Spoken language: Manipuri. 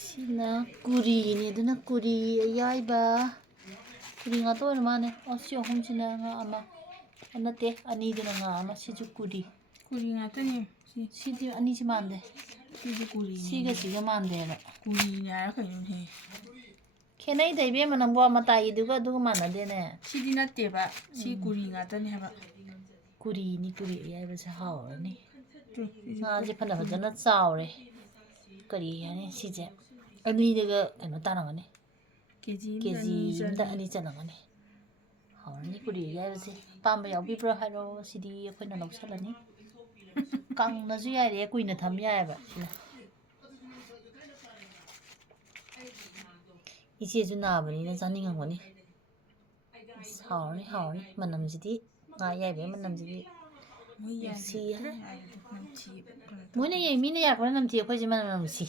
ꯁꯤꯅ ꯀꯨꯔꯤꯅꯤ ꯑꯗꯨꯅ ꯀꯨꯔꯤ ꯑꯌꯥꯏꯕ ꯀꯨꯔꯤ ꯉꯥꯛꯇ ꯑꯣꯏꯅ ꯃꯥꯅꯦ ꯁꯤ ꯑꯍꯨꯝꯁꯤꯅ ꯉꯥ ꯑꯃ ꯅꯠꯇꯦ ꯑꯅꯤꯗꯨꯅ ꯉꯥ ꯑꯃ ꯁꯤꯁꯨ ꯀꯨꯔꯤ ꯉꯥꯛꯇꯅꯤ ꯁꯤꯗꯤ ꯑꯅꯤꯁꯤ ꯃꯥꯟꯗꯦ ꯁꯤꯁꯨ ꯀꯨꯔꯤꯅꯤ ꯁꯤꯒ ꯃꯥꯟꯗꯦꯕ ꯀꯨꯔꯤꯅꯤ ꯍꯥꯏꯔ ꯀꯩꯅꯣꯅꯦ ꯈꯦꯠꯅꯩꯗ ꯏꯕꯦꯝꯃ ꯅꯪꯕꯣ ꯃꯇꯥꯏꯒꯤꯗꯨꯒ ꯑꯗꯨꯒ ꯃꯥꯟꯅꯗꯦꯅꯦ ꯁꯤꯗꯤ ꯅꯠꯇꯦꯕ ꯁꯤ ꯀꯨꯔꯤ ꯉꯥꯛꯇꯅꯦ ꯍꯥꯏꯕ ꯀꯨꯔꯤꯅꯤ ꯀꯨꯔꯤ ꯑꯌꯥꯏꯕꯁꯦ ꯍꯥꯎꯔꯅꯤ ꯁꯤꯁꯨ ꯉꯥꯁꯦ ꯐꯖꯅ ꯆꯥꯎꯔꯦ ꯀꯔꯤ ꯍꯥꯏꯅꯤ ꯁꯤꯁꯦ ꯑꯅꯤꯗꯒ ꯀꯩꯅꯣ ꯇꯥꯔꯝꯒꯅꯤ ꯀꯦꯖꯤ ꯑꯃꯗ ꯑꯅꯤ ꯆꯠꯂꯝꯒꯅꯤ ꯍꯥꯎꯔꯅꯤ ꯀꯨꯔꯤ ꯑꯌꯥꯏꯕꯁꯦ ꯑꯄꯥꯝꯕ ꯌꯥꯎꯕꯤꯕ꯭ꯔꯣ ꯍꯥꯏꯔꯣ ꯁꯤꯗꯤ ꯑꯩꯈꯣꯏꯅ ꯂꯧꯁꯜꯂꯅꯤ ꯀꯪꯅꯁꯨ ꯌꯥꯏꯔꯦ ꯀꯨꯏꯅ ꯊꯝ ꯌꯥꯏꯑꯕ ꯁꯤꯅ ꯏꯆꯦꯁꯨ ꯅꯥꯕꯅꯤꯅ ꯆꯥꯅꯤꯡꯉꯝꯒꯅꯤ ꯍꯥꯎꯔꯅꯤ ꯃꯅꯝꯁꯤꯗꯤ ꯉꯥ ꯑꯌꯥꯏꯕꯒꯤ ꯃꯅꯝꯁꯤꯗꯤ ꯅꯨꯡꯁꯤꯌꯦ ꯃꯣꯏꯅ ꯃꯤꯅ ꯌꯥꯔꯛꯄꯅ ꯅꯝꯊꯤ ꯑꯩꯈꯣꯏꯁꯦ ꯃꯅꯝ ꯅꯝꯁꯤ